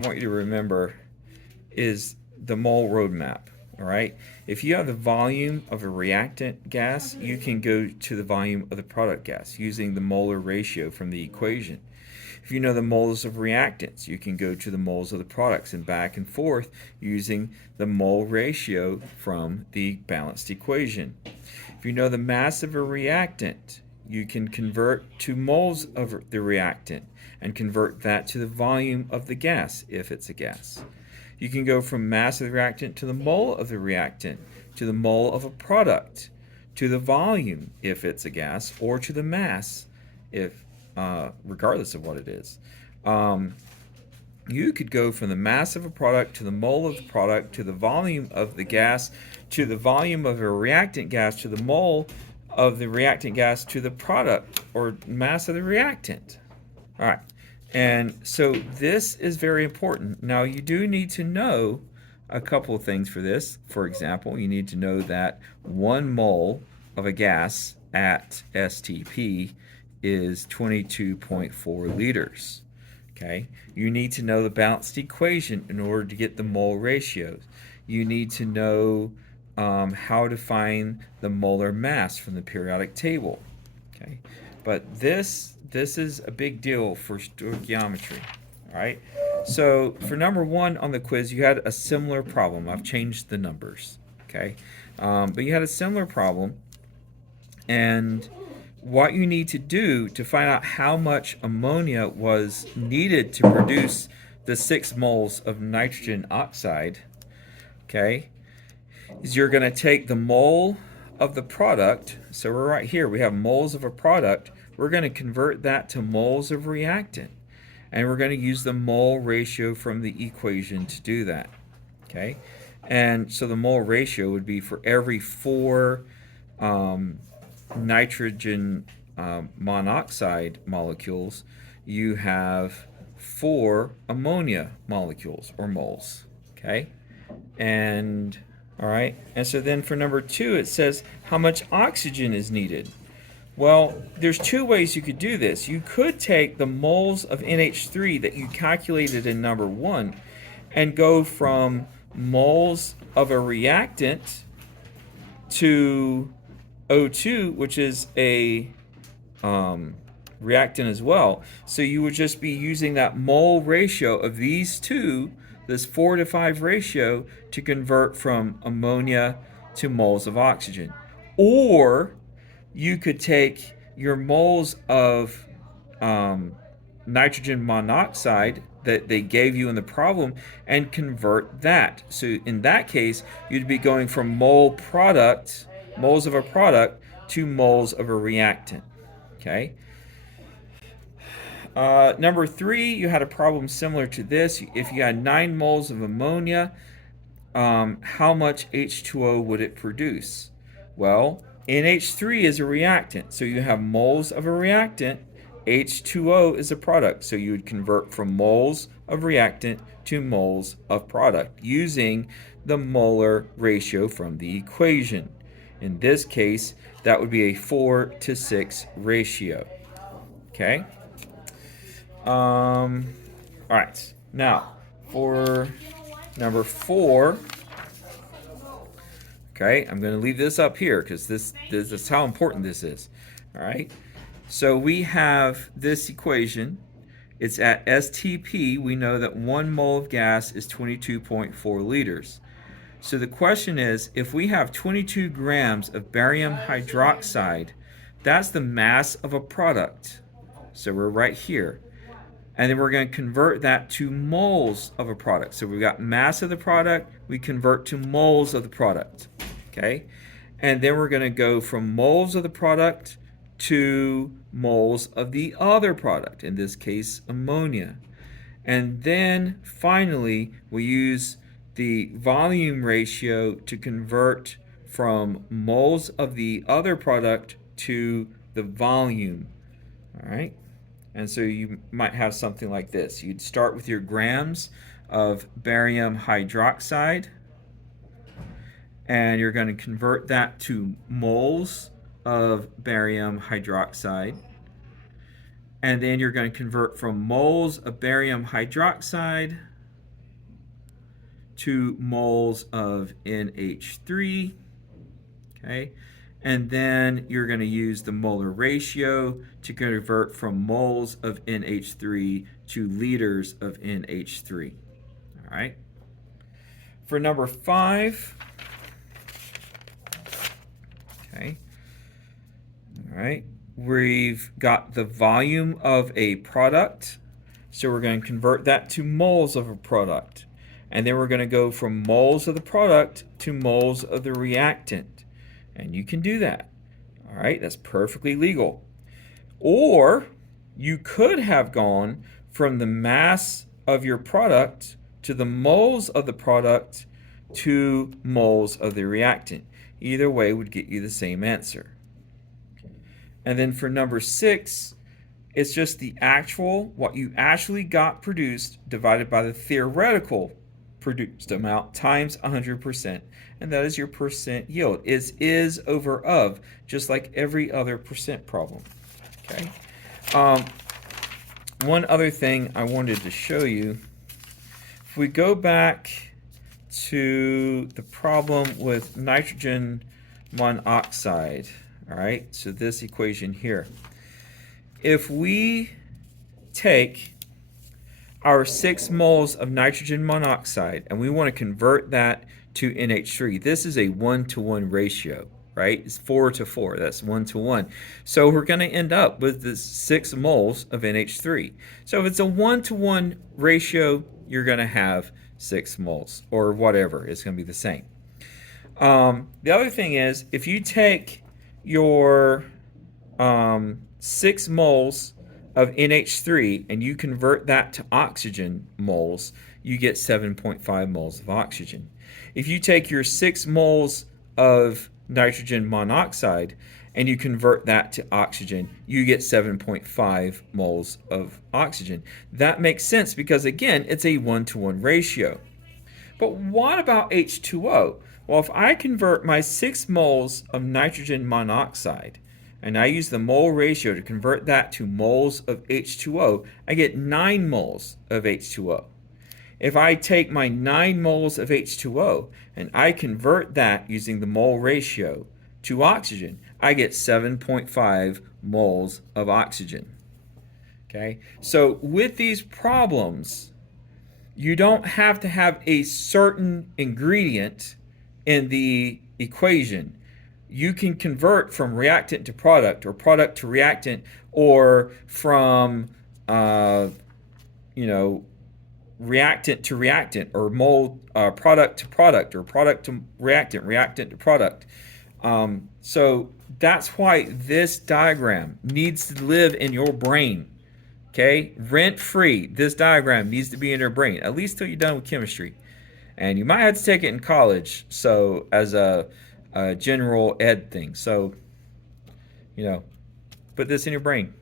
I want you to remember is the mole roadmap. All right. If you have the volume of a reactant gas, you can go to the volume of the product gas using the molar ratio from the equation. If you know the moles of reactants, you can go to the moles of the products and back and forth using the mole ratio from the balanced equation. If you know the mass of a reactant, you can convert to moles of the reactant and convert that to the volume of the gas if it's a gas. You can go from mass of the reactant to the mole of the reactant to the mole of a product to the volume if it's a gas or to the mass if regardless of what it is. You could go from the mass of a product to the mole of the product to the volume of the gas to the volume of a reactant gas to the mole of the reactant gas to the product or mass of the reactant. All right. And so this is very important. Now you do need to know a couple of things for this. For example, you need to know that 1 mole of a gas at STP is 22.4 liters. Okay, you need to know the balanced equation in order to get the mole ratios. You need to know how to find the molar mass from the periodic table. Okay, but this is a big deal for stoichiometry. All right, so for number 1 on the quiz, you had a similar problem. I've changed the numbers. Okay, but you had a similar problem, and what you need to do to find out how much ammonia was needed to produce the 6 moles of nitrogen oxide, okay, is you're going to take the mole of the product. So we're right here. We have moles of a product. We're going to convert that to moles of reactant. And we're going to use the mole ratio from the equation to do that. Okay? And so the mole ratio would be for every 4 nitrogen monoxide molecules, you have 4 ammonia molecules or moles. Okay? And all right. And so then for number 2, it says how much oxygen is needed. Well, there's 2 ways you could do this. You could take the moles of NH3 that you calculated in number 1 and go from moles of a reactant to O2, which is a reactant as well. So you would just be using that mole ratio of these 2, this 4-to-5 ratio, to convert from ammonia to moles of oxygen. Or you could take your moles of nitrogen monoxide that they gave you in the problem and convert that. So in that case, you'd be going from moles of a product, to moles of a reactant. Okay. Number 3, you had a problem similar to this. If you had 9 moles of ammonia, how much H2O would it produce? Well, NH3 is a reactant, so you have moles of a reactant. H2O is a product, so you would convert from moles of reactant to moles of product using the molar ratio from the equation. In this case, that would be a 4-to-6 ratio. Okay? All right. Now, for number 4, okay, I'm going to leave this up here because this is how important this is. All right. So we have this equation. It's at STP. We know that 1 mole of gas is 22.4 liters. So the question is, if we have 22 grams of barium hydroxide, that's the mass of a product. So we're right here. And then we're going to convert that to moles of a product. So we've got mass of the product, we convert to moles of the product. Okay? And then we're going to go from moles of the product to moles of the other product, in this case, ammonia. And then finally, we use the volume ratio to convert from moles of the other product to the volume. All right? And so you might have something like this. You'd start with your grams of barium hydroxide, and you're going to convert that to moles of barium hydroxide. And then you're going to convert from moles of barium hydroxide to moles of NH3, okay? And then you're going to use the molar ratio to convert from moles of NH3 to liters of NH3, all right? For number 5, okay, all right, we've got the volume of a product, so we're going to convert that to moles of a product. And then we're going to go from moles of the product to moles of the reactant. And you can do that. All right, that's perfectly legal. Or you could have gone from the mass of your product to the moles of the product to moles of the reactant. Either way would get you the same answer. And then for number 6, it's just the actual, what you actually got produced divided by the theoretical produced amount times 100%, and that is your percent yield. Is over of, just like every other percent problem. Okay. One other thing I wanted to show you, if we go back to the problem with nitrogen monoxide, all right, so this equation here, if we take our 6 moles of nitrogen monoxide and we want to convert that to NH3, this is a 1-to-1 ratio, right? It's 4-to-4, that's 1-to-1. So we're going to end up with the 6 moles of NH3. So if it's a 1-to-1 ratio, you're going to have 6 moles or whatever, it's going to be the same. The other thing is, if you take your 6 moles of NH3 and you convert that to oxygen moles, you get 7.5 moles of oxygen. If you take your 6 moles of nitrogen monoxide and you convert that to oxygen, you get 7.5 moles of oxygen. That makes sense because, again, it's a 1-to-1 ratio. But what about H2O? Well, if I convert my 6 moles of nitrogen monoxide and I use the mole ratio to convert that to moles of H2O, I get 9 moles of H2O. If I take my 9 moles of H2O and I convert that using the mole ratio to oxygen, I get 7.5 moles of oxygen. Okay, so with these problems, you don't have to have a certain ingredient in the equation. You can convert from reactant to product or product to reactant, or from reactant to reactant, or mole product to product, or product to reactant, reactant to product. So that's why this diagram needs to live in your brain. Okay, rent free. This diagram needs to be in your brain, at least till you're done with chemistry. And you might have to take it in college, so as a general ed thing. So, put this in your brain.